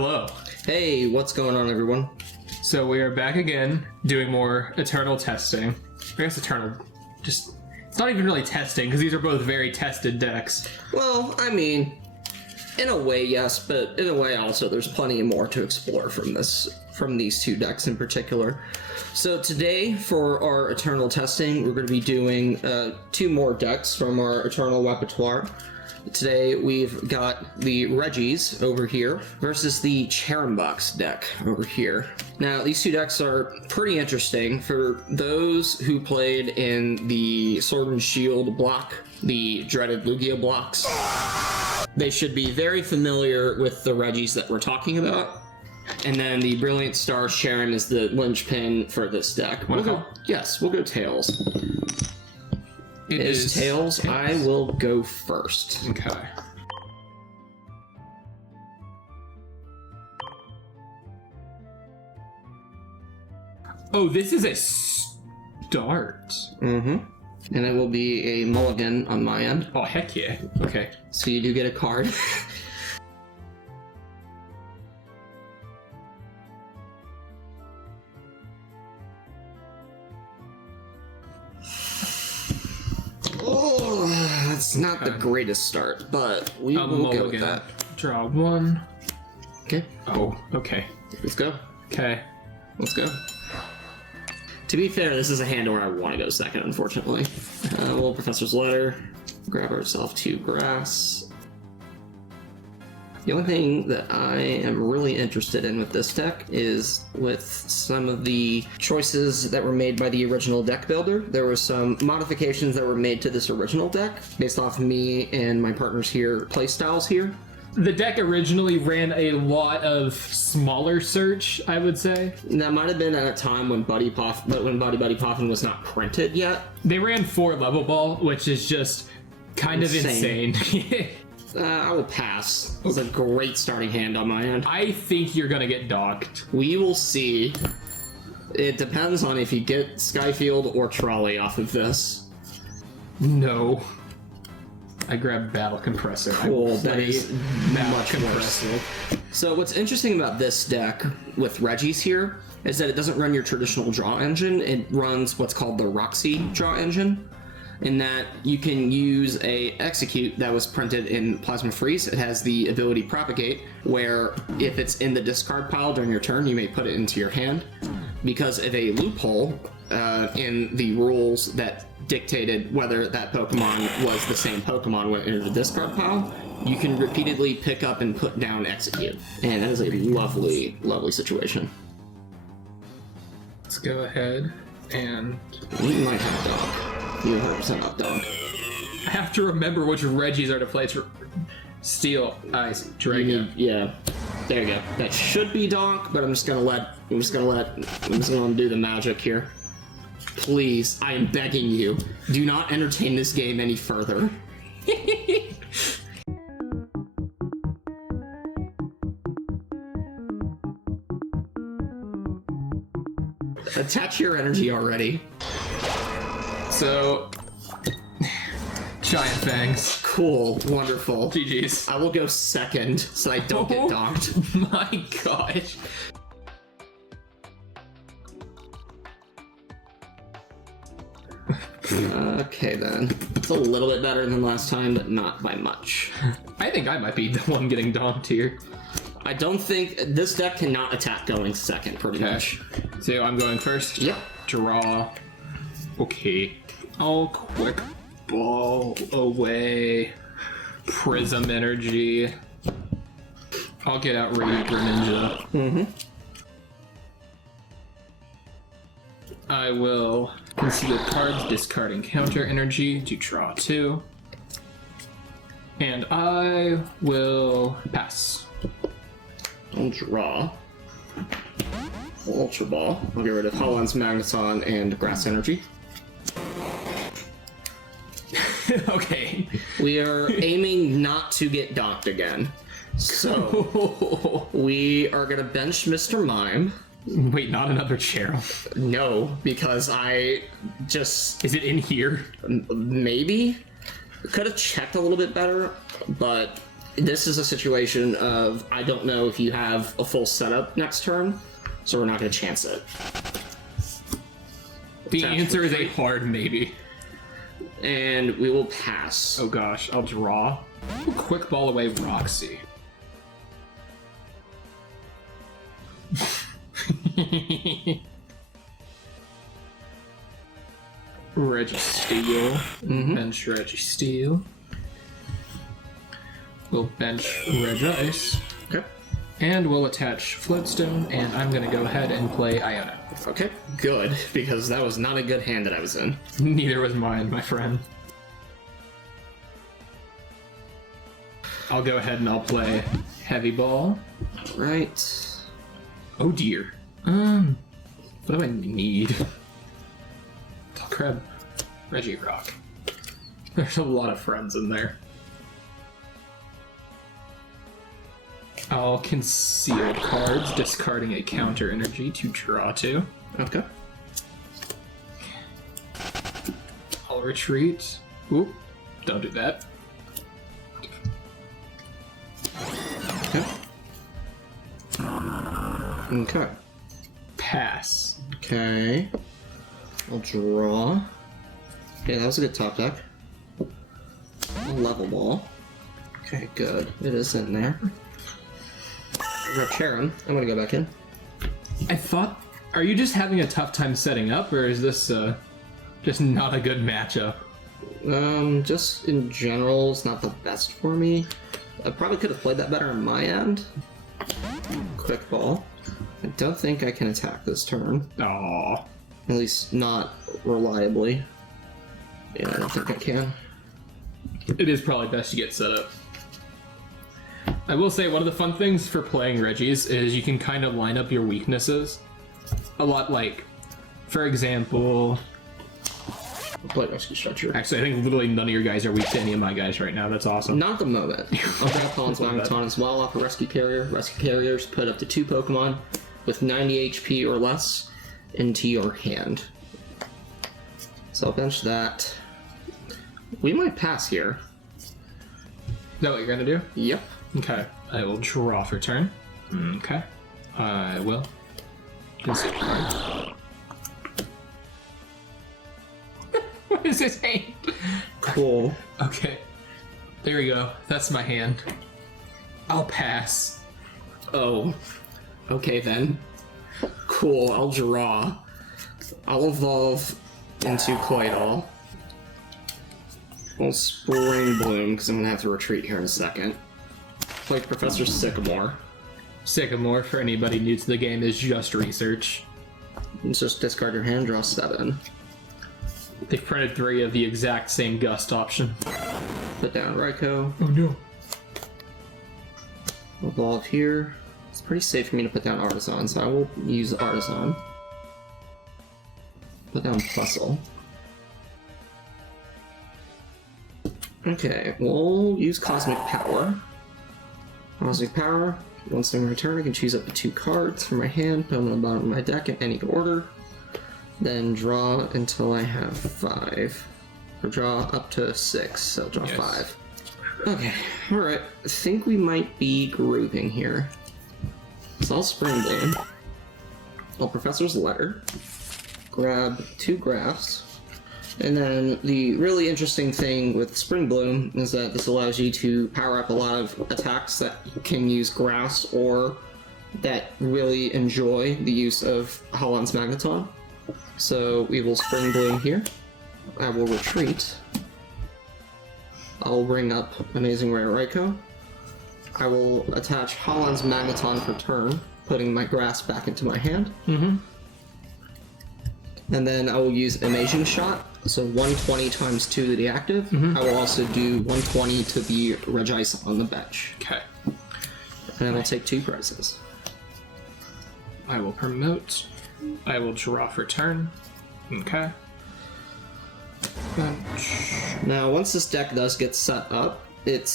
Hello. Hey, what's going on, everyone? So we are back again, doing more Eternal testing. I guess Eternal, it's not even really testing, because these are both very tested decks. Well, I mean, in a way, yes, but in a way also, there's plenty more to explore from these two decks in particular. So today, for our Eternal testing, we're going to be doing two more decks from our Eternal repertoire. Today we've got the Regis over here versus the Cherrim deck over here. Now these two decks are pretty interesting. For those who played in the Sword and Shield block, the dreaded Lugia blocks, they should be very familiar with the Regis that we're talking about. And then the Brilliant Star Cherrim is the linchpin for this deck. We'll go Tails. It is Tails. I will go first. Okay. Oh, this is a start. Mm-hmm. And it will be a mulligan on my end. Oh, heck yeah. Okay. So you do get a card. It's not the greatest start, but we will go with that. Draw one. Okay. Oh, okay. Let's go. Okay. Let's go. To be fair, this is a hand where I want to go second, unfortunately. We'll Professor's Letter. Grab ourselves 2 grass. The only thing that I am really interested in with this deck is with some of the choices that were made by the original deck builder. There were some modifications that were made to this original deck based off me and my partners here playstyles here. The deck originally ran a lot of smaller search, I would say. That might have been at a time when Buddy Buddy Poffin was not printed yet. They ran 4 level ball, which is just kind of insane. I will pass. It's a great starting hand on my end. I think you're gonna get docked. We will see. It depends on if you get Skyfield or Trolley off of this. No. I grabbed Battle Compressor. Cool, that is much worse. So what's interesting about this deck with Regis here is that it doesn't run your traditional draw engine. It runs what's called the Roxy draw engine. In that you can use a Exeggcute that was printed in Plasma Freeze. It has the ability Propagate, where if it's in the discard pile during your turn, you may put it into your hand. Because of a loophole in the rules that dictated whether that Pokemon was the same Pokemon when it entered the discard pile, you can repeatedly pick up and put down Exeggcute. And that is a lovely, lovely situation. Let's go ahead and... We might have a dog. You're 100% not done. I have to remember which Regis are to play. Steel Eyes Dragon. Yeah, there you go. That should be Donk, but I'm just gonna let him do the magic here. Please, I am begging you, do not entertain this game any further. Attach your energy already. So, Giant Fangs. Cool, wonderful. GG's. I will go second so I don't get docked. My gosh. Okay then. It's a little bit better than last time, but not by much. I think I might be the one getting docked here. I don't think this deck cannot attack going second, pretty much. So I'm going first. Yep. Draw. Okay. I'll quick ball away. Prism energy. I'll get out Radiant Greninja. Mm-hmm. I will conceal cards, discarding counter energy to draw 2. And I will pass. I'll draw. Ultra Ball. I'll get rid of Holon's Magneton and Grass Energy. Okay. We are aiming not to get docked again. So, we are gonna bench Mr. Mime. Wait, not another Cherrim? No, because I just... Is it in here? Maybe? Could have checked a little bit better, but this is a situation of I don't know if you have a full setup next turn, so we're not going to chance it. The answer is a hard maybe. And we will pass. Oh gosh, I'll draw. Quick ball away Roxy. Registeel. Bench Registeel. We'll bench Regice. Okay. And we'll attach Floatstone, and I'm gonna go ahead and play Iona. Okay, good, because that was not a good hand that I was in. Neither was mine, my friend. I'll go ahead and I'll play Heavy Ball. Right. Oh dear. What do I need? I'll grab Regirock. There's a lot of friends in there. I'll conceal cards, discarding a counter energy to draw 2. Okay. I'll retreat. Oop, don't do that. Okay. Okay. Pass. Okay. I'll draw. Okay, that was a good top deck. A level ball. Okay, good. It is in there. Grab Cherrim. I'm gonna go back in. I thought... Are you just having a tough time setting up, or is this just not a good matchup? Just in general, it's not the best for me. I probably could have played that better on my end. Quick ball. I don't think I can attack this turn. Aww. At least not reliably. Yeah, I don't think I can. It is probably best to get set up. I will say one of the fun things for playing Regis is you can kind of line up your weaknesses. A lot like, for example... I'll play Rescue Structure. Actually, I think literally none of your guys are weak to any of my guys right now. That's awesome. Not at the moment. I'll grab Holon's Magneton as well off a Rescue Carrier. Rescue Carriers put up to 2 Pokemon with 90 HP or less into your hand. So I'll bench that. We might pass here. Is that what you're gonna do? Yep. Okay. I will draw for turn. Okay. I will consider card. What is this hand? Cool. Okay. There we go. That's my hand. I'll pass. Oh. Okay then. Cool, I'll draw. I'll evolve into Claydol. I'll Spring Bloom, because I'm going to have to retreat here in a second. Play Professor Sycamore. Sycamore, for anybody new to the game, is just research. Let's just discard your hand, draw 7. They've printed 3 of the exact same Gust option. Put down Raikou. Oh no. Evolve here. It's pretty safe for me to put down Artisan, so I will use Artisan. Put down Bustle. Okay, we'll use Cosmic Power. Cosmic Power. Once in return, I can choose up to 2 cards from my hand, put them on the bottom of my deck in any order. Then draw until I have 5. Or draw up to 6, so draw 5. Okay, alright. I think we might be grouping here. So I'll Spring Bloom. I'll Professor's Letter. Grab 2 Graphs. And then the really interesting thing with Spring Bloom is that this allows you to power up a lot of attacks that can use Grass or that really enjoy the use of Holon's Magneton. So we will Spring Bloom here. I will retreat. I'll bring up Amazing Rare Raikou. I will attach Holon's Magneton for turn, putting my Grass back into my hand. And then I will use Amazing Shot, so 120 times 2 to the active. I will also do 120 to the Regice on the bench. Okay. And then I'll take 2 prizes. I will promote. I will draw for turn. Okay. Bench. Now, once this deck does get set up, it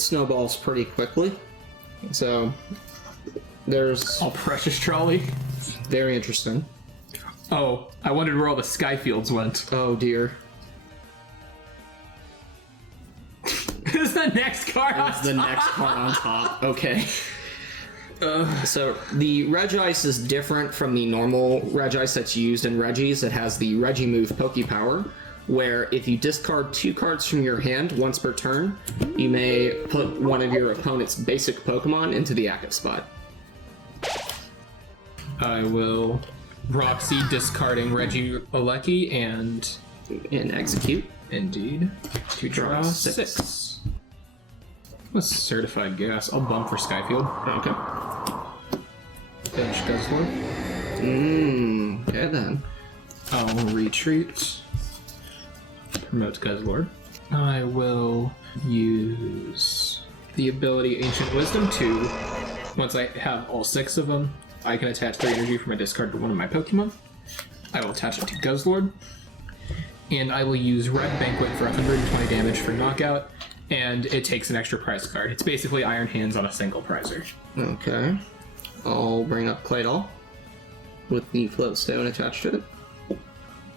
snowballs pretty quickly. So, there's... All Precious Trolley. Very interesting. Oh, I wondered where all the Skyfields went. Oh dear. This is the next card on It's the next card on top. Okay. So the Regice is different from the normal Regice that's used in Regis. It has the Regimove Pokepower, where if you discard 2 cards from your hand once per turn, you may put one of your opponent's basic Pokemon into the active spot. I will Roxy discarding Regieleki and Execute. indeed to draw 6. What's certified gas? I'll bump for Skyfield. Okay. Bench Guzzlord. Okay then. I'll retreat. Promote Guzzlord. I will use the ability Ancient Wisdom to, once I have all 6 of them, I can attach 3 energy from my discard to one of my Pokemon. I will attach it to Guzzlord. And I will use Red Banquet for 120 damage for knockout, and it takes an extra prize card. It's basically Iron Hands on a single prizer. Okay. I'll bring up Claydol with the Float Stone attached to it.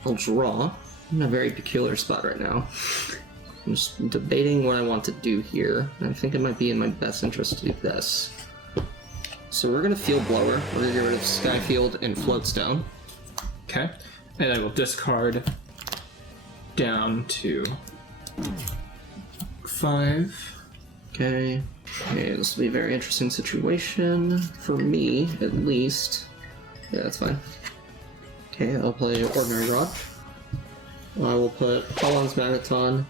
I'll draw. I'm in a very peculiar spot right now. I'm just debating what I want to do here. I think it might be in my best interest to do this. So we're going to Field Blower. We're going to get rid of Skyfield and Float Stone. Okay. And I will discard down to 5. Okay. Okay, this will be a very interesting situation. For me, at least. Yeah, that's fine. Okay, I'll play Ordinary Rod. I will put Holon's Magneton,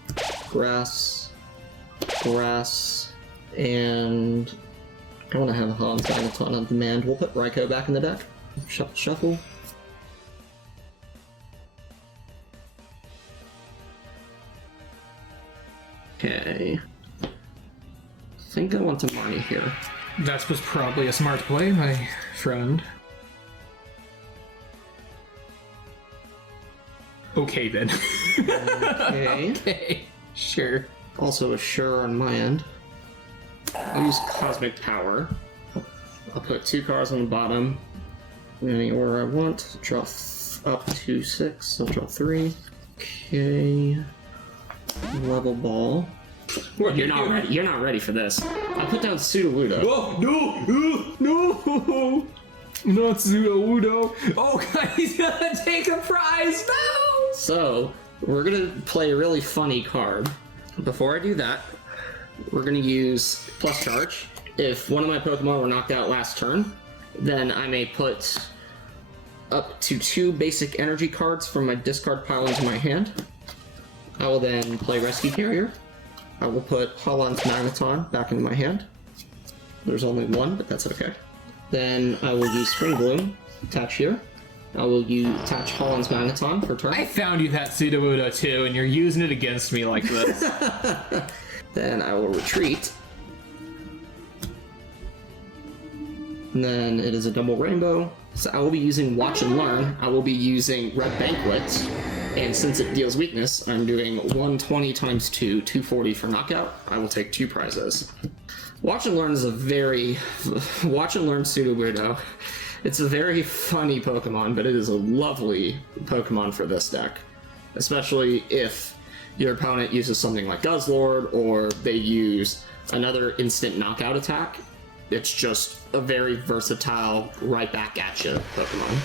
Grass, and I want to have Holon's Magneton on demand. We'll put Raikou back in the deck. Shuffle, shuffle. Okay. I think I want to Marnie here. That was probably a smart play, my friend. Okay then. Okay. Okay, sure. Also a sure on my end. I'll use Cosmic Power. I'll put 2 cards on the bottom. In any order I want. Draw up to 6. I'll draw 3. Okay. Level Ball. You're not ready. You're not ready for this. I'll put down Sudowoodo. Oh, no! Not Sudowoodo. Oh, God, he's gonna take a prize! No! So, we're gonna play a really funny card. Before I do that, we're gonna use Plus Charge. If one of my Pokemon were knocked out last turn, then I may put up to 2 basic energy cards from my discard pile into my hand. I will then play Rescue Carrier. I will put Holon's Magneton back into my hand. There's only 1, but that's okay. Then I will use Spring Bloom, attach here. I will attach Holon's Magneton for turn. I found you that Sudowoodo too, and you're using it against me like this. Then I will retreat. And then it is a double rainbow. So I will be using Watch and Learn. I will be using Red Banquet. And since it deals weakness, I'm doing 120 times 2, 240 for knockout. I will take 2 prizes. Watch and Learn is a very... Watch and Learn Sudowoodo. It's a very funny Pokemon, but it is a lovely Pokemon for this deck. Especially if your opponent uses something like Guzzlord, or they use another instant knockout attack. It's just a very versatile, right back at you Pokemon.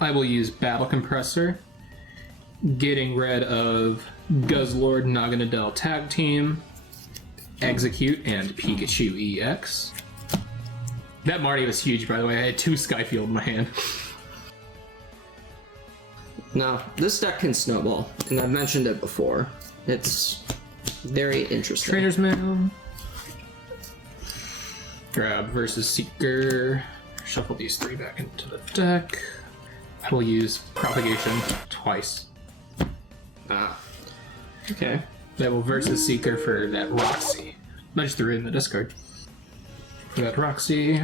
I will use Battle Compressor, getting rid of Guzzlord Naganadel Tag Team, Exeggcute, and Pikachu EX. That Marty was huge, by the way. I had 2 Skyfield in my hand. Now, this deck can snowball, and I've mentioned it before. It's very interesting. Trainer's Mail. Grab versus Seeker. Shuffle these 3 back into the deck. I will use Propagation twice. Ah. Okay. I will versus Seeker for that Roxy. I just threw it in the discard. For that Roxy.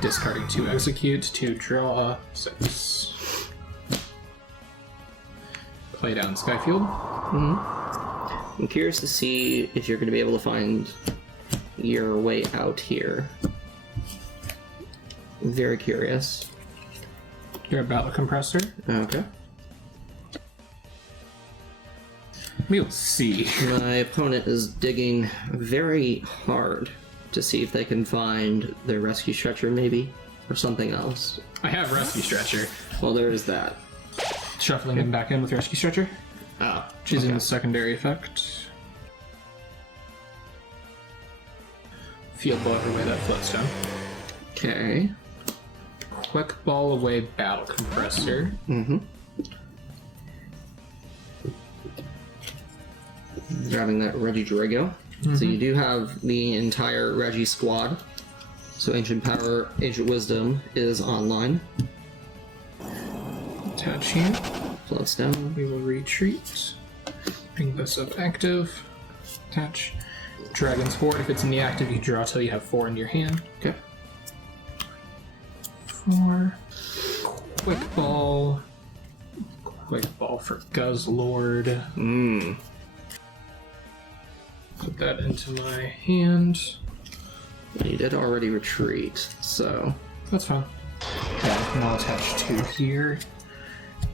Discarding 2 Execute to draw 6. Play down Skyfield. I'm curious to see if you're going to be able to find your way out here. Very curious. You're a Battle Compressor. Okay. We'll see. My opponent is digging very hard to see if they can find their rescue stretcher, maybe, or something else. I have Rescue Stretcher. Well, there is that. Shuffling him back in with Rescue Stretcher. Ah, She's in the secondary effect. Field Ball away that Floatstone. okay. Quick Ball away Battle Compressor. Grabbing that Regidrago. So you do have the entire Regi squad. So Ancient Power, Ancient Wisdom is online. Attach here. Floats down. We will retreat. Bring this up active. Attach. Dragon's Horde. If it's in the active, you draw till you have 4 in your hand. Okay. 4. Quick Ball. Quick Ball for Guzzlord. Put that into my hand. You did already retreat, so... That's fine. Yeah, and I'll attach 2 here.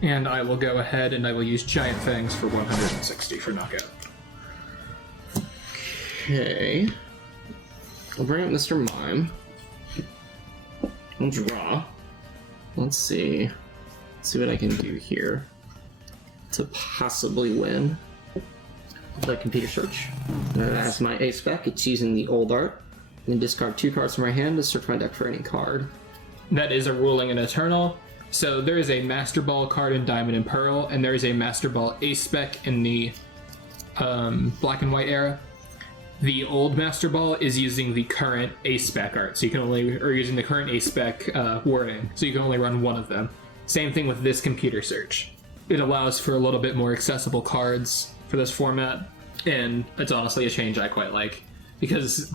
And I will go ahead and I will use Giant Fangs for 160 for knockout. Okay. I'll bring up Mr. Mime. I'll draw. Let's see. Let's see what I can do here to possibly win the computer search. As my ace spec, it's using the old art. And discard 2 cards from my hand to search my deck for any card. That is a ruling in Eternal. So there is a Master Ball card in Diamond and Pearl, and there is a Master Ball ace spec in the Black and White era. The old Master Ball is using the current ace spec art, so you can only, or using the current ace spec wording, so you can only run one of them. Same thing with this computer search. It allows for a little bit more accessible cards for this format, and it's honestly a change I quite like, because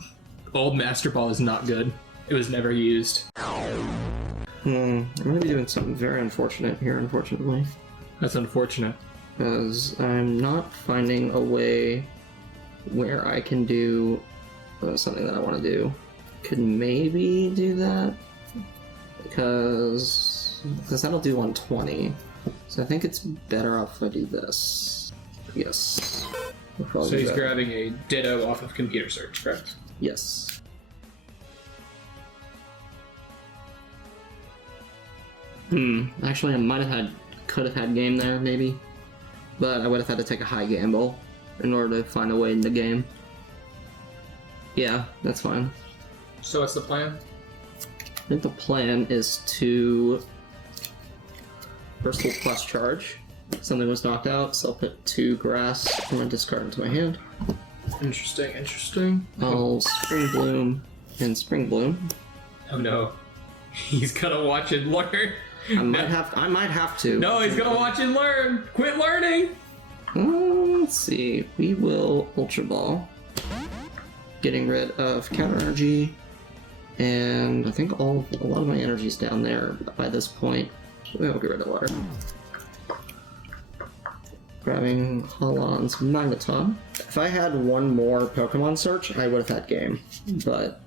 old Master Ball is not good. It was never used. I'm gonna be doing something very unfortunate here, unfortunately. That's unfortunate. Because I'm not finding a way where I can do something that I want to do. Could maybe do that, because that'll do 120. So I think it's better off if I do this. Yes. So he's grabbing a Ditto off of computer search, correct? Yes. Actually, I could have had game there, maybe. But I would have had to take a high gamble in order to find a way in the game. Yeah, that's fine. So what's the plan? I think the plan is to Bristol plus charge. Something was knocked out, so I'll put 2 grass from my discard into my hand. Interesting, interesting. I'll Spring Bloom and Spring Bloom. Oh no. He's gonna watch and learn. I might have to. No, he's gonna watch and learn! Quit learning! Let's see. We will Ultra Ball. Getting rid of counter energy. And I think a lot of my energy's down there by this point. We'll get rid of water. Grabbing Holon's Magneton. If I had one more Pokemon search, I would have had game. But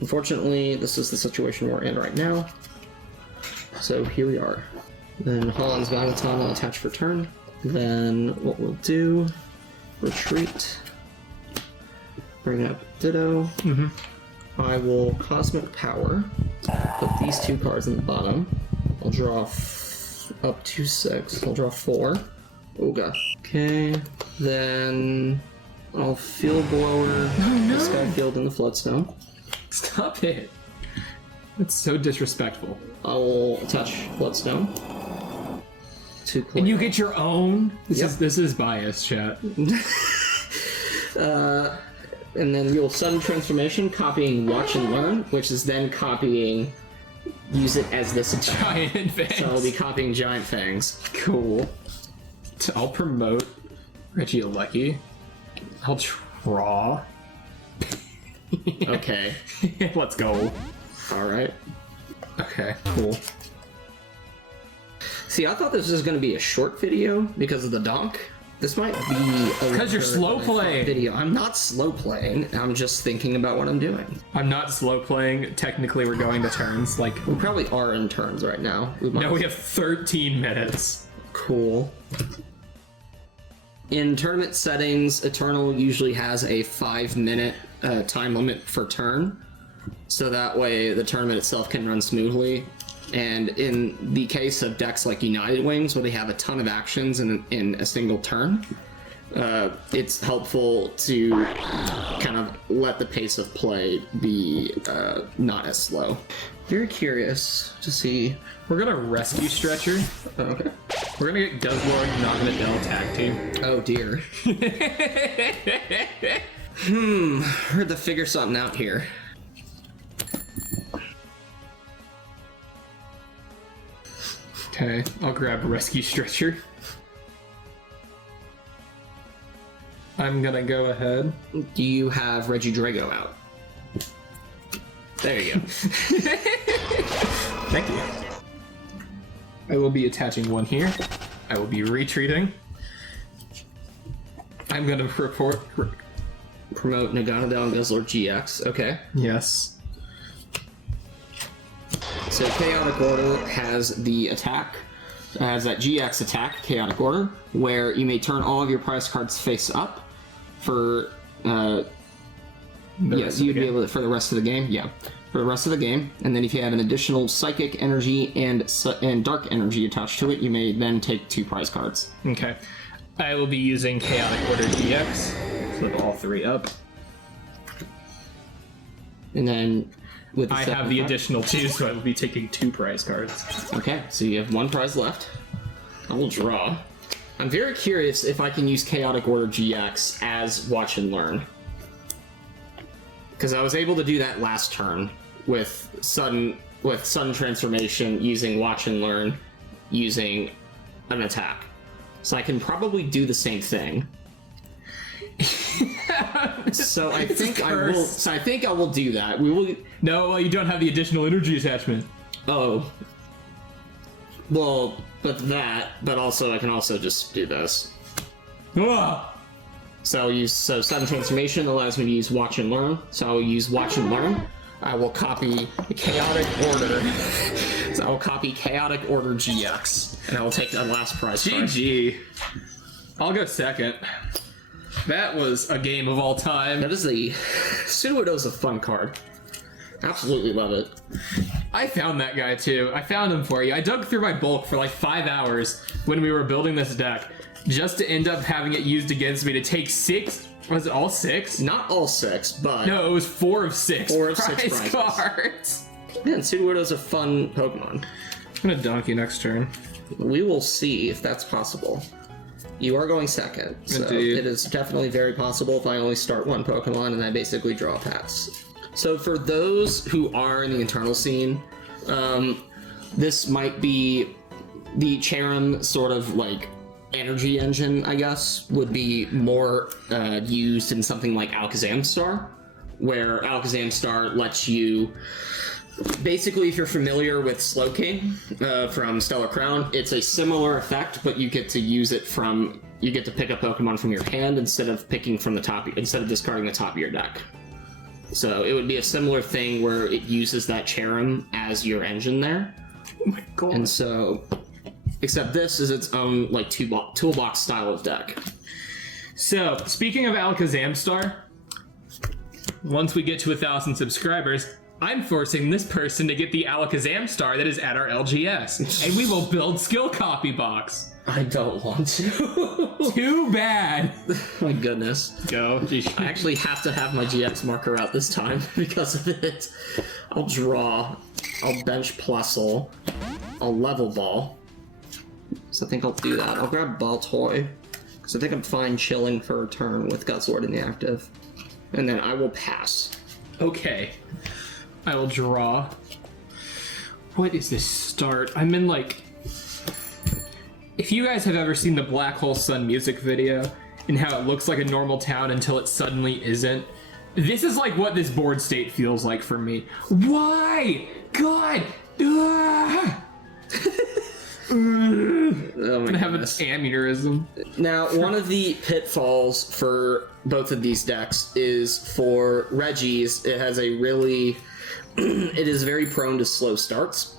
unfortunately, this is the situation we're in right now. So here we are. Then Holon's Magneton will attach for turn. Then what we'll do, retreat. Bring up Ditto. I will Cosmic Power. Put these 2 cards in the bottom. I'll draw up to 6. I'll draw 4. Ooga. Okay. Then I'll Field Blower. The Skyfield and the Floodstone. Stop it. That's so disrespectful. I will attach Floodstone. And you get your own? Yep. This is biased, chat. And then you'll Sudden Transformation, copying Watch and Learn, which is then copying use it as this Giant Fangs. So I'll be copying Giant Fangs. Cool. I'll promote Regieleki. I'll draw. Okay. Let's go. Alright. Okay, cool. See, I thought this was going to be a short video because of the donk. This might be a because you're slow playing video. I'm not slow playing. I'm just thinking about what I'm doing. I'm not slow playing. Technically, we're going to turns. Like we probably are in turns right now. No, we have 13 minutes. Cool. in tournament settings, Eternal usually has a 5-minute time limit for turn, so that way the tournament itself can run smoothly. And in the case of decks like United Wings, where they have a ton of actions in a single turn, it's helpful to kind of let the pace of play be not as slow. Very curious to see. We're gonna rescue Stretcher. Oh, okay. We're gonna get Guzzlord and Naganadel tag team. Oh dear. We have to figure something out here. Okay, I'll grab Rescue Stretcher. I'm gonna go ahead. Do you have Regidrago out? There you go. Thank you. I will be attaching one here. I will be retreating. I'm gonna promote Naganadel Guzzlord-GX. Okay. Yes. So Chaotic Order has the attack, has that GX attack, Chaotic Order, where you may turn all of your prize cards face up for, yes, you'd be able to, for the rest of the game, yeah, for the rest of the game. And then if you have an additional Psychic Energy and Dark Energy attached to it, you may then take 2 prize cards. Okay. I will be using Chaotic Order GX. Flip all 3 up. And then with the I have the additional 2, so I will be taking 2 prize cards. Okay, so you have 1 prize left. I will draw. I'm very curious if I can use Chaotic Order GX as Watch and Learn. Because I was able to do that last turn with Sudden Transformation, using Watch and Learn, using an attack. So I can probably do the same thing. So I think I will. So I think I will do that. We will. No, you don't have the additional energy attachment. Oh. Well, but also I can also just do this. Ah! So I'll use Sudden Transformation allows me to use Watch and Learn. So I'll use Watch and Learn. I will copy the Chaotic Order. So I will copy Chaotic Order GX, and I will take the last prize. GG. I'll go second. That was a game of all time. That is the Pseudo-Widow's a fun card. Absolutely love it. I found that guy too. I found him for you. I dug through my bulk for like 5 hours when we were building this deck, just to end up having it used against me to take 6. Was it all 6? Not all 6, but No, it was 4 of 6. 4 of 6 prize prizes. cards. Man, Pseudo-Widow's a fun Pokemon. I'm gonna donk you next turn. We will see if that's possible. You are going second, so Indeed. it is definitely very possible if I only start 1 Pokemon and I basically draw a pass. So for those who are in the internal scene, this might be the Cherrim sort of like energy engine, I guess, would be more used in something like Alakazam Star, where Alakazam Star lets you... Basically, if you're familiar with Slowking from Stellar Crown, it's a similar effect, but you get to use it from... You get to pick a Pokemon from your hand instead of picking from the top... Instead of discarding the top of your deck. So it would be a similar thing where it uses that Cherrim as your engine there. Oh my god. And so... Except this is its own, like, toolbox style of deck. So, speaking of Alakazam Star, once we get to 1,000 subscribers, I'm forcing this person to get the Alakazam Star that is at our LGS, and we will build Skill Copy Box. I don't want to. Too bad. My goodness. Go. I actually have to have my GX marker out this time because of it. I'll draw. I'll bench Plusle. I'll level ball. So I think I'll do that. I'll grab Baltoy, because I think I'm fine chilling for a turn with Guzzlord in the active. And then I will pass. Okay. I will draw. What is this start? I'm in like... If you guys have ever seen the Black Hole Sun music video, and how it looks like a normal town until it suddenly isn't, this is like what this board state feels like for me. Why? God! Ah! Oh my I'm gonna have an goodness. aneurysm. Now, one of the pitfalls for both of these decks is for Regis, it has a really... it is very prone to slow starts.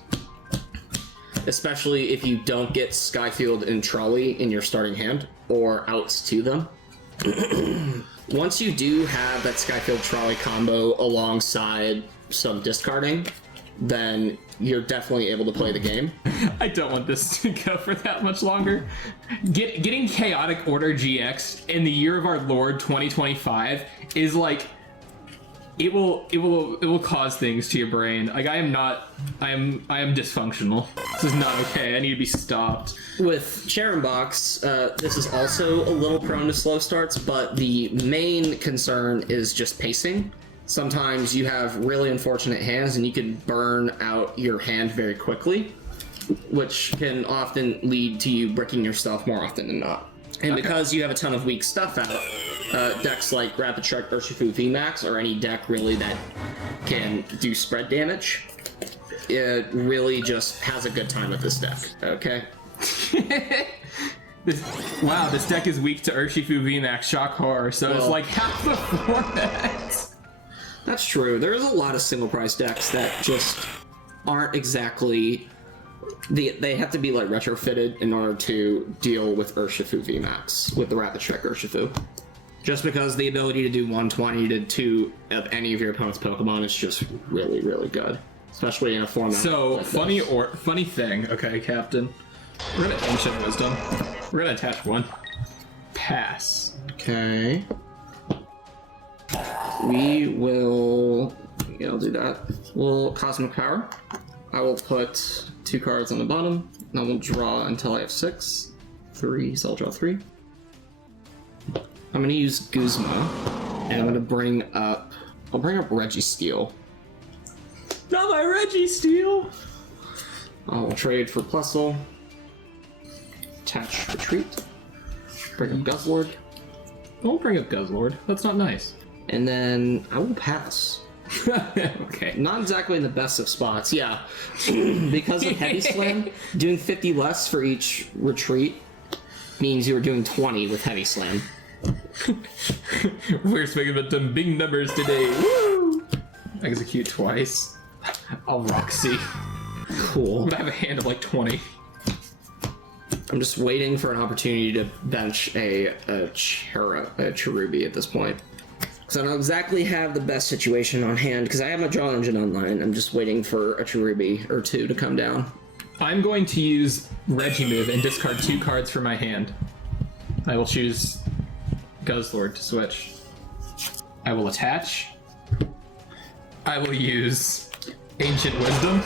especially if you don't get Skyfield and Trolley in your starting hand, or outs to them. Once you do have that Skyfield Trolley combo alongside some discarding, then you're definitely able to play the game. I don't want this to go for that much longer. Getting Chaotic Order GX in the year of our Lord 2025 is like, it will cause things to your brain. Like I am dysfunctional. This is not okay. I need to be stopped. With Cherrim Box, this is also a little prone to slow starts, but the main concern is just pacing. Sometimes you have really unfortunate hands and you can burn out your hand very quickly, which can often lead to you bricking your stuff more often than not. And because you have a ton of weak stuff out, decks like Rapid Strike Urshifu VMAX, or any deck really that can do spread damage, it really just has a good time with this deck, okay? This deck is weak to Urshifu VMAX Shock Horror, so it's like half the format. That's true. There's a lot of single price decks that just aren't exactly... They have to be like retrofitted in order to deal with Urshifu VMAX, with the Rapid Strike Urshifu. Just because the ability to do 120 to 2 of any of your opponent's Pokemon is just really, really good. Especially in a format So, like funny thing, okay, Captain. We're gonna Ancient Wisdom. We're gonna attach one. Pass. Okay. We will... Yeah, I'll do that. We'll Cosmic Power. I will put 2 cards on the bottom, and I will draw until I have 6. 3, so I'll draw 3. I'm gonna use Guzma, and I'm gonna bring up... I'll bring up Registeel. Not my Registeel! I'll trade for Plusle. Attach Retreat. Bring up Guzzlord. Don't bring up Guzzlord. That's not nice. And then I will pass. Okay. Not exactly in the best of spots, yeah. Because of Heavy Slam, doing 50 less for each retreat means you were doing 20 with Heavy Slam. We're speaking about them big numbers today. Woo! Execute twice. I'll Roxy. Cool. I have a hand of like 20. I'm just waiting for an opportunity to bench a Cherubi at this point. Because I don't exactly have the best situation on hand, because I have my Draw Engine online. I'm just waiting for a Cherubi or 2 to come down. I'm going to use Regimove and discard 2 cards from my hand. I will choose Guzzlord to switch. I will attach. I will use Ancient Wisdom.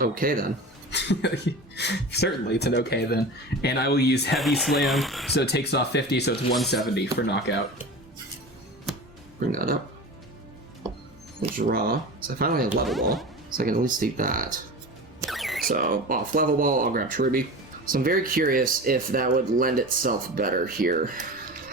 Okay then. Certainly, it's an okay then. And I will use Heavy Slam, so it takes off 50, so it's 170 for knockout. Bring that up. We'll draw. So I finally have Level Ball, so I can at least do that. So off Level Ball, I'll grab Cherubi. So I'm very curious if that would lend itself better here.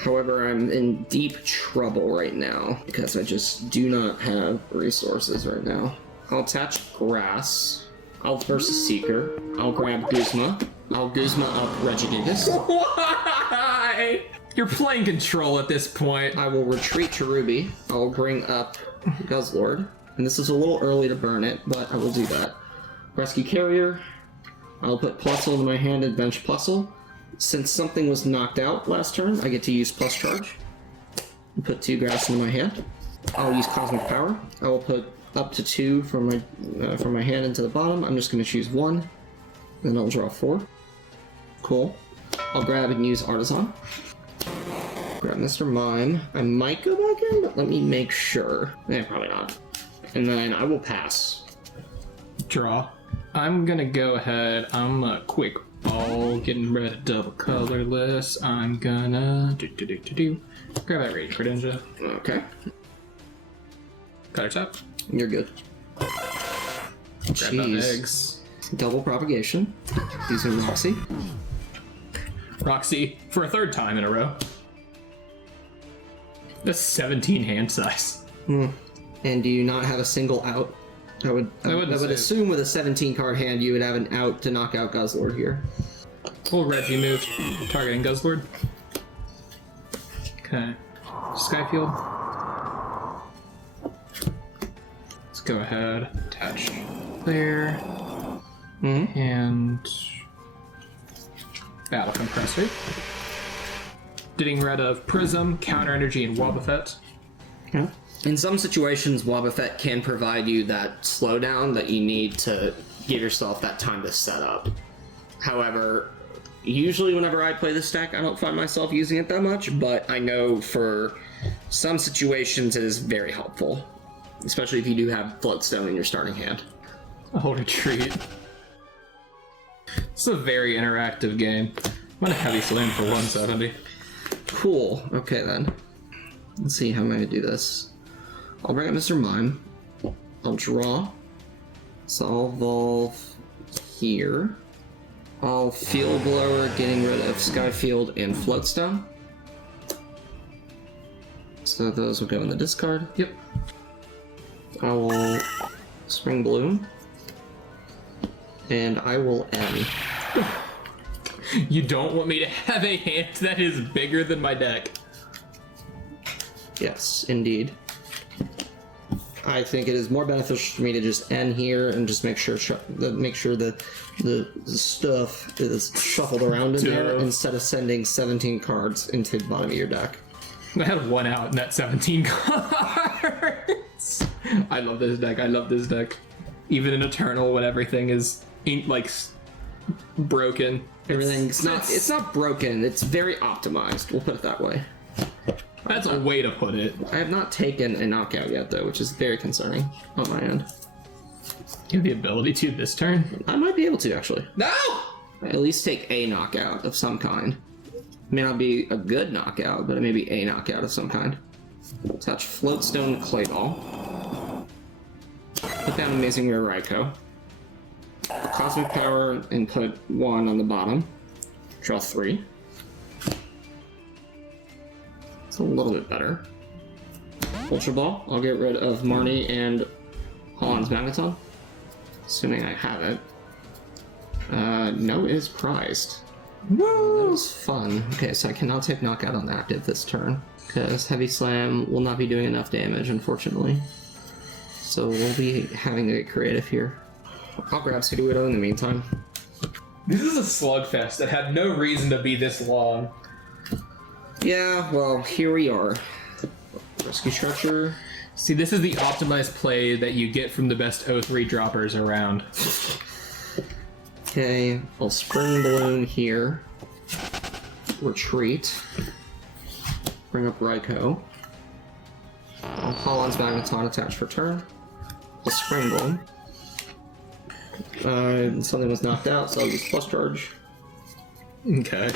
However, I'm in deep trouble right now because I just do not have resources right now. I'll attach Grass. I'll versus Seeker. I'll grab Guzma. I'll Guzma up Regigigas. Why? You're playing control at this point. I will retreat Cherubi. I'll bring up Guzzlord. And this is a little early to burn it, but I will do that. Rescue Carrier. I'll put Plusle into my hand and bench Plusle. Since something was knocked out last turn, I get to use Plus Charge. And put 2 Grass into my hand. I'll use Cosmic Power. I will put up to 2 from my hand into the bottom. I'm just going to choose 1. Then I'll draw 4. Cool. I'll grab and use Artisan. Grab Mr. Mime. I might go back in, but let me make sure. Probably not. And then I will pass. Draw. I'm gonna go ahead. I'm a quick ball, getting rid of double colorless. I'm gonna grab that Radiant Greninja. Okay. Color top. You're good. Grab that Jeez. eggs. Double propagation. Using Roxy. Roxy for a 3rd time in a row. That's 17 hand size. And do you not have a single out? I would assume with a 17 card hand you would have an out to knock out Guzzlord here. Full Reggie move, targeting Guzzlord. Okay. Skyfield. Let's go ahead, attach there. and Battle Compressor. Getting rid of Prism, Counter Energy, and Wobbuffet. Yeah. In some situations, Wobbuffet can provide you that slowdown that you need to give yourself that time to set up. However, usually whenever I play this deck, I don't find myself using it that much, but I know for some situations it is very helpful, especially if you do have Floatstone in your starting hand. I'll retreat. It's a very interactive game. I'm gonna Heavy Slam for 170. Cool. Okay then. Let's see how I'm gonna do this. I'll bring up Mr. Mime. I'll draw. So I'll evolve here. I'll Field Blower, getting rid of Skyfield and Floatstone. So those will go in the discard. Yep. I will Spring Bloom. And I will end. You don't want me to have a hand that is bigger than my deck. Yes, indeed. I think it is more beneficial for me to just end here and just make sure the stuff is shuffled around in there instead of sending 17 cards into the bottom of your deck. I had one out in that 17 cards. I love this deck. I love this deck. Even in Eternal, when everything is like broken, It's not broken. It's very optimized. We'll put it that way. That's a way to put it. I have not taken a knockout yet, though, which is very concerning on my end. You have the ability to this turn? I might be able to, actually. No! At least take a knockout of some kind. It may not be a good knockout, but it may be a knockout of some kind. Attach Floatstone Clayball. Put down Amazing Rare Raikou. Cosmic Power and put 1 on the bottom. Draw 3. It's a little bit better. Ultra Ball. I'll get rid of Marnie and Holon's Magneton. Assuming I have it. No, it is prized. Woo! That was fun. Okay, so I cannot take knockout on active this turn, because Heavy Slam will not be doing enough damage, unfortunately. So we'll be having to get creative here. I'll grab Sudowoodo in the meantime. This is a slugfest that had no reason to be this long. Yeah, well, here we are. Rescue Structure. See, this is the optimized play that you get from the best O3 droppers around. Okay, I'll Spring Balloon here. Retreat. Bring up Raikou. I'll Holon's Magneton attach for turn. I'll Spring Balloon. Something was knocked out, so I'll use Plus Charge. Okay.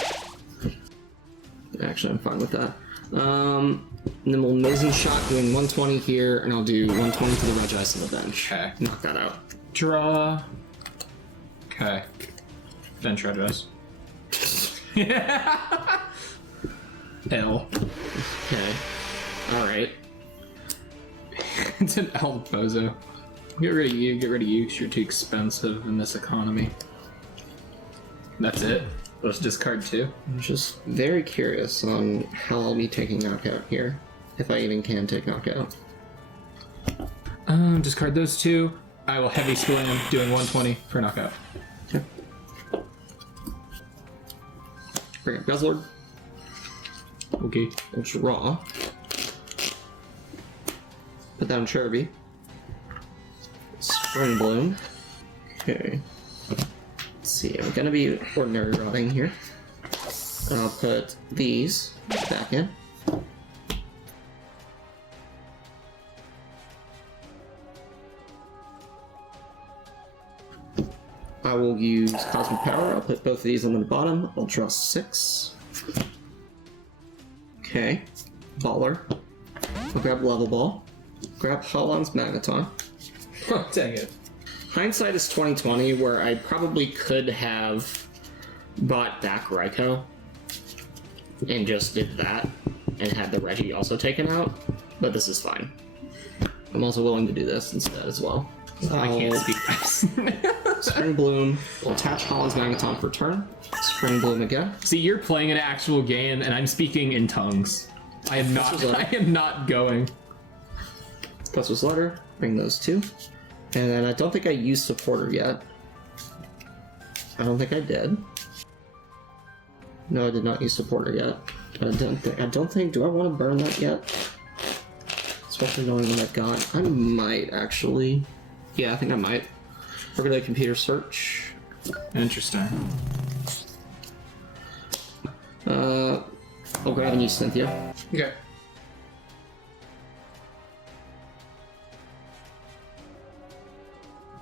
Actually, I'm fine with that. And then we'll Amazing Shot doing 120 here, and I'll do 120 to the Regice on the bench. Okay. Knock that out. Draw. Okay. Bench Regis. L. Okay. Alright. It's an L bozo. Get rid of you, because you're too expensive in this economy. That's it. Let's discard 2. I'm just very curious on how I'll be taking knockout here. If I even can take knockout. Discard those 2. I will Heavy Slam, doing 120 for knockout. Okay. Bring up Guzzlord. Okay. I'll draw. Put down Cherrim. Spring Bloom. Okay. Let's see, I'm gonna be Ordinary Rotting here. I'll put these back in. I will use Cosmic Power. I'll put both of these on the bottom. I'll draw 6. Okay. Baller. I'll grab Level Ball. Grab Holon's Magneton. Oh, dang it. Hindsight is 2020, where I probably could have bought back Raikou and just did that and had the Reggie also taken out, but this is fine. I'm also willing to do this instead as well. I can't speak fast. Spring Bloom. We'll attach Holon's Magneton for turn. Spring Bloom again. See, you're playing an actual game, and I'm speaking in tongues. I am not going. Plus was letter. Bring those 2. And then I don't think I used Supporter yet. I don't think I did. No, I did not use supporter yet. I don't think. Do I want to burn that yet? Especially knowing what I've got. I might actually. Yeah, I think I might. We're gonna computer search. Interesting. I'll grab and use Cynthia. Okay.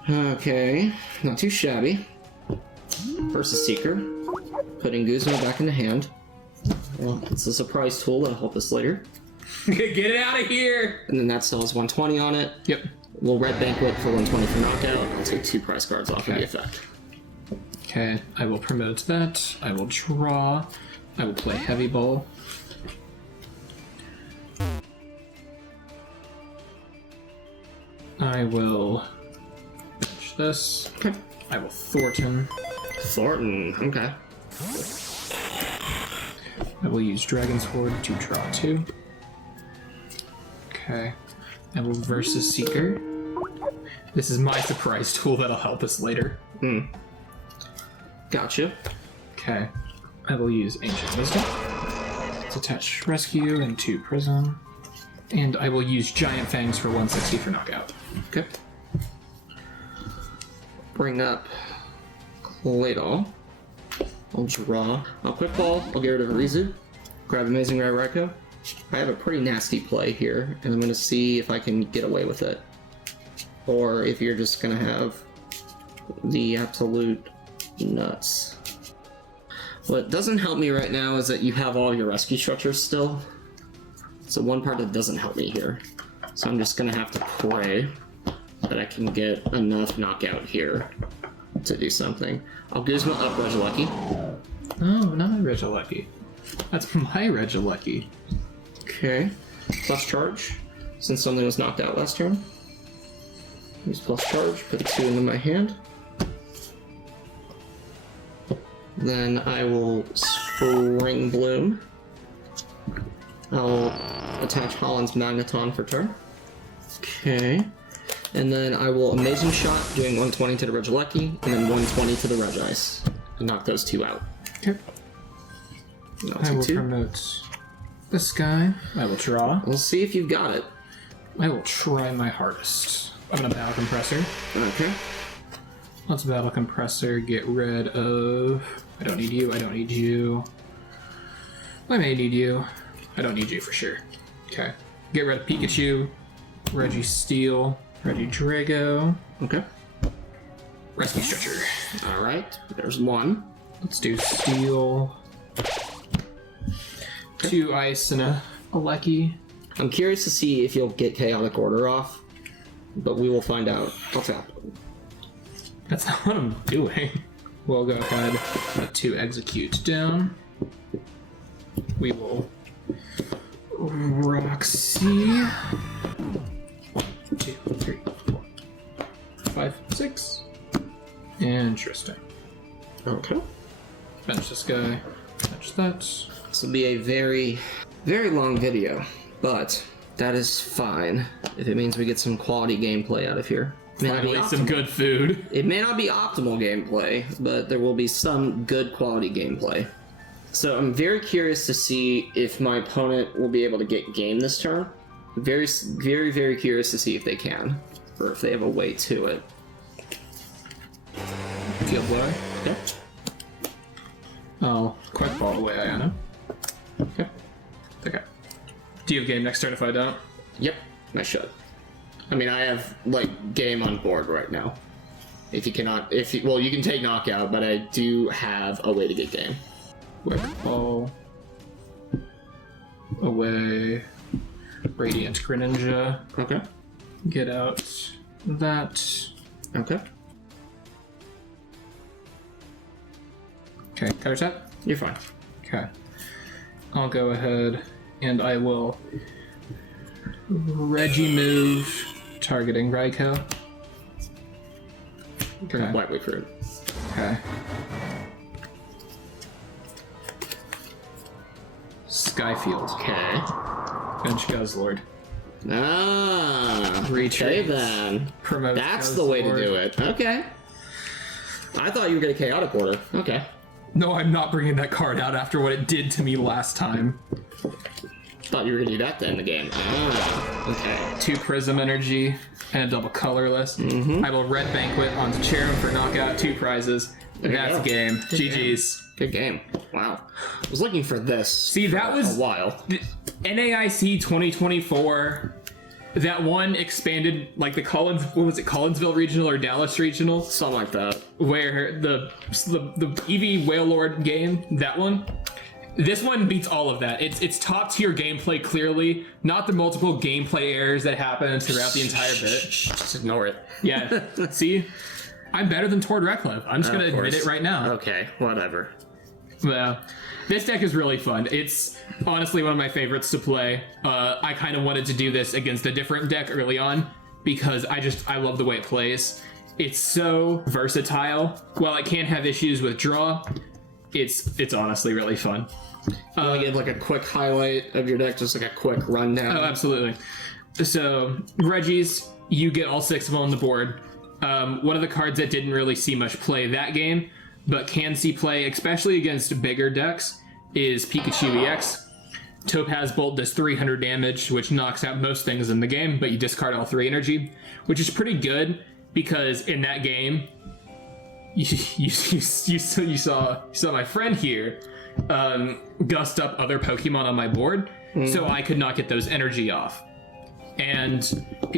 Okay, not too shabby. Versus Seeker. Putting Guzma back in the hand. Well, it's a surprise tool that'll help us later. Get it out of here! And then that still has 120 on it. Yep. We'll Red Banquet for 120 for knockout. I'll take 2 prize cards off of the effect. Okay, I will promote that. I will draw. I will play Heavy Ball. I will bench this. Okay. I will Thornton. Thornton, okay. I will use Dragon Sword to draw 2. Okay. I will Versus Seeker. This is my surprise tool that'll help us later. Gotcha. Okay. I will use Ancient Wisdom. Let's attach Rescue and 2 Prism. And I will use Giant Fangs for 160 for knockout. Okay. Bring up Claydol. I'll draw. I'll Quick Ball. I'll get rid of Arizu. Grab Amazing Rare Raikou. I have a pretty nasty play here, and I'm going to see if I can get away with it. Or if you're just going to have the absolute nuts. What doesn't help me right now is that you have all your rescue structures still. So one part that doesn't help me here. So I'm just going to have to pray that I can get enough knockout here to do something. I'll Guzma up Regieleki. Oh, not my Regieleki. That's my Regieleki. Okay. Plus charge, since something was knocked out last turn. Use plus charge, put 2 into my hand. Then I will Spring Bloom. I'll attach Holland's Magneton for turn. Okay. And then I will Amazing Shot, doing 120 to the Regieleki, and then 120 to the Regice. And knock those 2 out. Okay. I will promote this guy. I will draw. We'll see if you've got it. I will try my hardest. I'm gonna Battle Compressor. Okay. Let's Battle Compressor, get rid of... I don't need you, I don't need you. I may need you. I don't need you for sure. Okay. Get rid of Pikachu, Registeel, Regidrago. Okay. Rescue Structure. Alright, there's 1. Let's do Steel. 2 Ice and a Lecky. I'm curious to see if you'll get Chaotic Order off, but we will find out. I'll tap. That's not what I'm doing. We'll go ahead, put 2 Exeggcute down. We will Roxy. 1, 2, 3, 4, 5, 6. Interesting. Okay. Bench this guy. Bench that. This will be a very, very long video, but that is fine if it means we get some quality gameplay out of here. Finally, some good food. It may not be optimal gameplay, but there will be some good quality gameplay. So I'm very curious to see if my opponent will be able to get game this turn. Very, very, very curious to see if they can, or if they have a way to it. Field Blower. Okay. I'll Quick Ball away, Ayana. Okay. Okay. Do you have game next turn if I don't? Yep, I should. I mean, I have, like, game on board right now. If you cannot, well, you can take knockout, but I do have a way to get game. Quick Ball. Away. Radiant Greninja. Okay. Get out that. Okay. Okay, counter tap? You're fine. Okay. I'll go ahead and I will Regimove, targeting Raikou. Okay. Lightweight fruit. Okay. Skyfield. Okay. Bench Guzzlord. Ah. Retreat. Okay then. Promote That's Guzzlord. the way to do it. Okay. I thought you were going to chaotic order. Okay. No, I'm not bringing that card out after what it did to me last time. Thought you were going to do that then in the game. Oh, okay. 2 Prism Energy and a double colorless. I will Red Banquet onto Cherrim for knockout, 2 prizes. And that's a game. GG's. Good game. Wow. I was looking for this. See, that was a while. NAIC 2024. That one expanded, like the Collinsville Regional or Dallas Regional? Something like that. Where the EV Wailord game, that one. This one beats all of that. It's top tier gameplay clearly, not the multiple gameplay errors that happen throughout the entire bit. Just ignore it. Yeah. See? I'm better than Tord Reklev. I'm just gonna admit it right now. Okay, whatever. Well, this deck is really fun. It's honestly one of my favorites to play. I kind of wanted to do this against a different deck early on because I love the way it plays. It's so versatile. While it can have issues with draw, it's honestly really fun. You want to give like a quick highlight of your deck, just like a quick rundown? Oh, absolutely. So, Regis, you get all 6 of them on the board. One of the cards that didn't really see much play that game, but can see play, especially against bigger decks, is Pikachu EX. Topaz Bolt does 300 damage, which knocks out most things in the game, but you discard all 3 energy, which is pretty good because in that game, you saw my friend here gust up other Pokemon on my board, so I could not get those energy off. And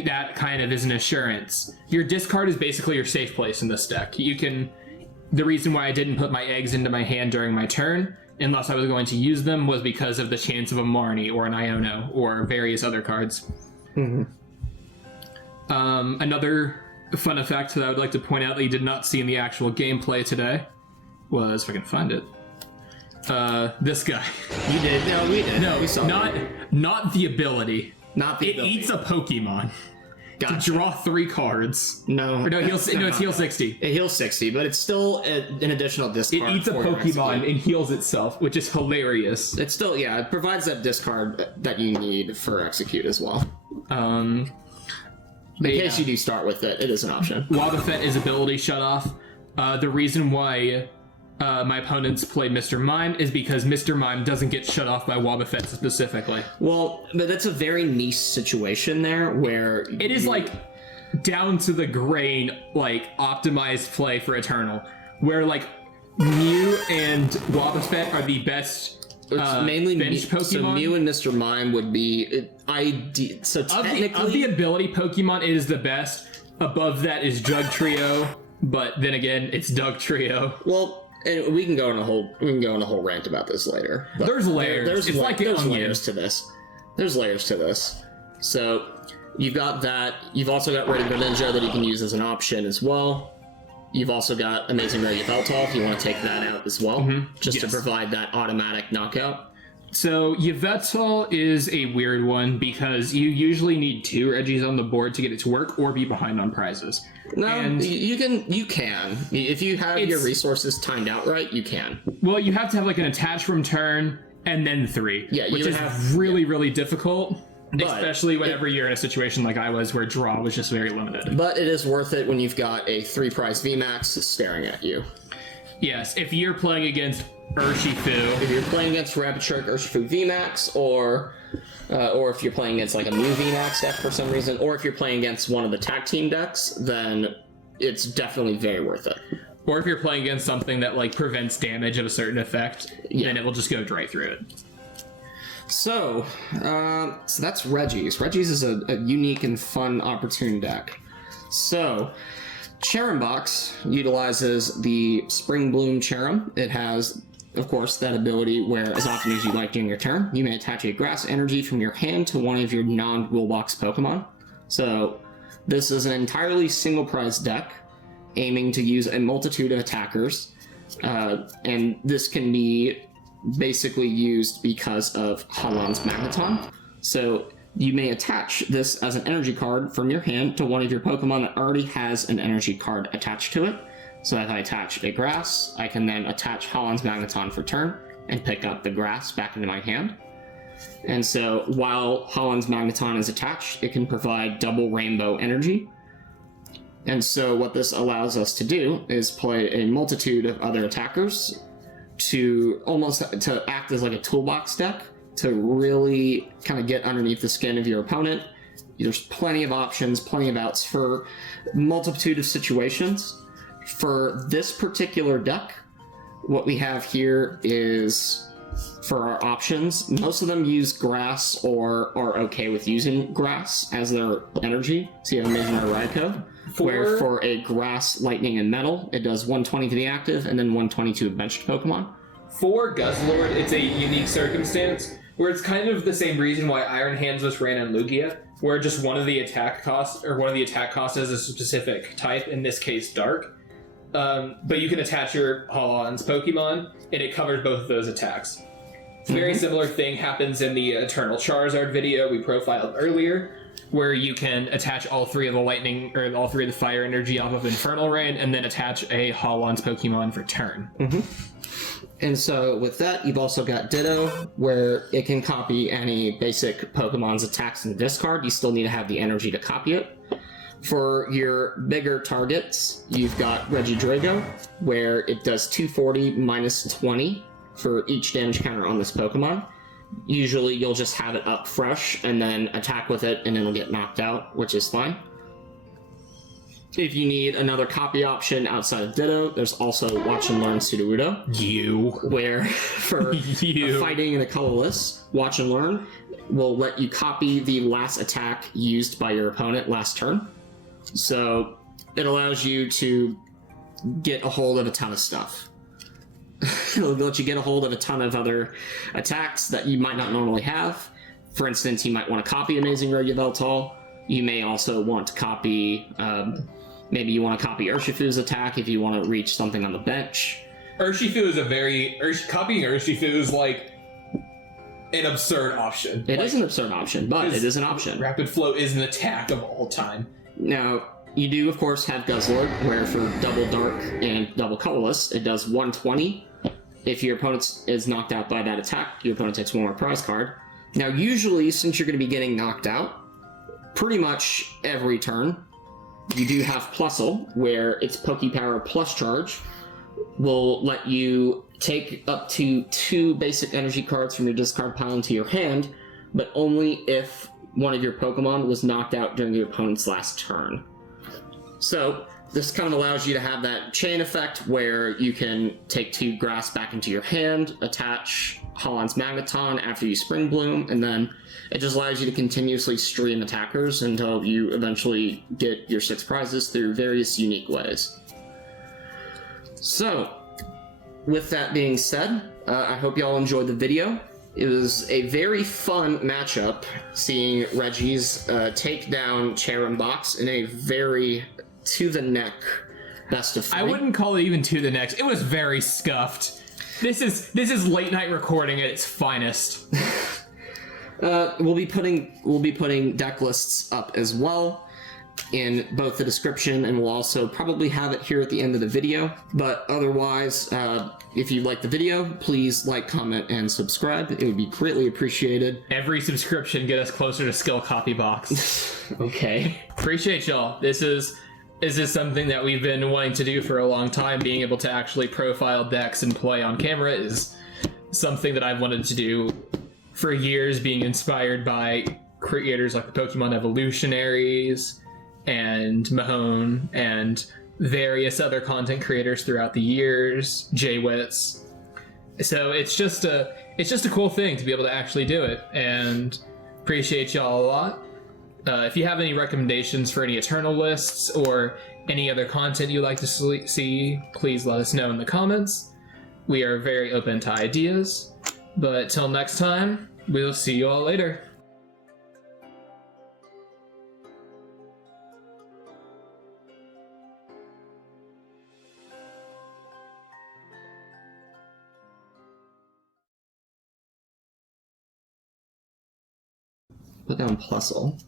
that kind of is an assurance. Your discard is basically your safe place in this deck. The reason why I didn't put my eggs into my hand during my turn, unless I was going to use them, was because of the chance of a Marnie or an Iono or various other cards. Another fun effect that I would like to point out that you did not see in the actual gameplay today was, if I can find it, this guy. You did? No, we did. No, we saw not the ability. Not the ability. It eats a Pokemon. Gotcha. To draw 3 cards. No. It's heal 60. It heals 60, but it's still an additional discard. It eats a Pokemon and heals itself, which is hilarious. It's still, it provides that discard that you need for Exeggcute as well. In case you do start with it, it is an option. Wobbuffet is ability shut off. The reason why my opponents play Mr. Mime is because Mr. Mime doesn't get shut off by Wobbuffet specifically. Well, but that's a very niche situation there where it is like down to the grain, like optimized play for Eternal, where like Mew and Wobbuffet are the best. It's mainly bench Pokemon. So Mew and Mr. Mime would be ideal. So technically, of the ability Pokemon, it is the best. Above that is Jug Trio, but then again, it's Doug Trio. Well, and we can go on a whole rant about this later. There's layers. There's layers to this. There's layers to this. So you've got that. You've also got Radiant Greninja that you can use as an option as well. You've also got Amazing Rare Yveltal if you want to take that out as well, just to provide that automatic knockout. So Yveltal is a weird one because you usually need 2 Regis on the board to get it to work or be behind on prizes. No, and you can. If you have your resources timed out right, you can. Well, you have to have like an attach from turn and then 3, which is really difficult. Especially whenever you're in a situation like I was where draw was just very limited. But it is worth it when you've got a 3 prize VMAX staring at you. Yes, if you're playing against Urshifu. If you're playing against Rabbit Urshifu VMAX, or if you're playing against like a Mew VMAX deck for some reason, or if you're playing against one of the tag team decks, then it's definitely very worth it. Or if you're playing against something that like prevents damage of a certain effect, then it will just go right through it. So that's Regis. Regis is a unique and fun opportune deck. So, Cherrim Box utilizes the Spring Bloom Cherrim. It has, of course, that ability where as often as you like during your turn, you may attach a grass energy from your hand to one of your non-Willbox Pokemon. So, this is an entirely single prize deck, aiming to use a multitude of attackers, and this can be basically used because of Holon's Magneton. So you may attach this as an energy card from your hand to one of your Pokemon that already has an energy card attached to it. So if I attach a grass, I can then attach Holon's Magneton for turn and pick up the grass back into my hand. And so while Holon's Magneton is attached, it can provide double rainbow energy. And so what this allows us to do is play a multitude of other attackers to act as like a toolbox deck to really kind of get underneath the skin of your opponent. There's plenty of options, plenty of outs for multitude of situations. For this particular deck, what we have here is, for our options, most of them use grass or are okay with using grass as their energy. So you have Amazing Raikou, where for a grass, lightning, and metal, it does 120 to the active and then 120 to a benched Pokemon. For Guzzlord, it's a unique circumstance where it's kind of the same reason why Iron Hands was ran on Lugia, where just one of the attack costs has a specific type, in this case dark. But you can attach your Holon's Pokemon, and it covers both of those attacks. Very similar thing happens in the Eternal Charizard video we profiled earlier, where you can attach all three of the lightning, or all three of the fire energy off of Infernal Rain, and then attach a Holon's Pokemon for turn. And so with that, you've also got Ditto, where it can copy any basic Pokemon's attacks in the discard. You still need to have the energy to copy it. For your bigger targets, you've got Regidrago, where it does 240 minus 20 for each damage counter on this Pokemon. Usually you'll just have it up fresh and then attack with it and it'll get knocked out, which is fine. If you need another copy option outside of Ditto, there's also Watch and Learn Sudowoodo. Where for fighting in the colorless, Watch and Learn will let you copy the last attack used by your opponent last turn. So it allows you to get a hold of a ton of stuff. It'll let you get a hold of a ton of other attacks that you might not normally have. For instance, you might want to copy Amazing Yveltal. You may also want to copy, maybe you want to copy Urshifu's attack if you want to reach something on the bench. Urshifu is copying Urshifu is like an absurd option. It is an absurd option, but it is an option. Rapid Flow is an attack of all time. Now, you do, of course, have Guzzlord, where for double dark and double colorless, it does 120. If your opponent is knocked out by that attack, your opponent takes one more prize card. Now, usually, since you're going to be getting knocked out pretty much every turn, you do have Plusle, where its Pokepower plus charge will let you take up to 2 basic energy cards from your discard pile into your hand, but only if one of your Pokemon was knocked out during your opponent's last turn. So this kind of allows you to have that chain effect where you can take 2 grass back into your hand, attach Holon's Magneton after you Spring Bloom, and then it just allows you to continuously stream attackers until you eventually get your 6 prizes through various unique ways. So, with that being said, I hope y'all enjoyed the video. It was a very fun matchup, seeing Regis take down Cherrim Box in a very to-the-neck best of 3. I wouldn't call it even to the next. It was very scuffed. This is late night recording at its finest. We'll be putting deck lists up as well in both the description, and we'll also probably have it here at the end of the video. But otherwise, if you like the video, please like, comment, and subscribe. It would be greatly appreciated. Every subscription get us closer to Skill Copy Box. Okay. Appreciate y'all. This is something that we've been wanting to do for a long time. Being able to actually profile decks and play on camera is something that I've wanted to do for years, being inspired by creators like the Pokemon Evolutionaries and Mahone and various other content creators throughout the years, J-Wits. So it's just a cool thing to be able to actually do it, and appreciate y'all a lot. If you have any recommendations for any Eternal lists or any other content you'd like to see, please let us know in the comments. We are very open to ideas. But till next time, we'll see you all later. Put down Plusle.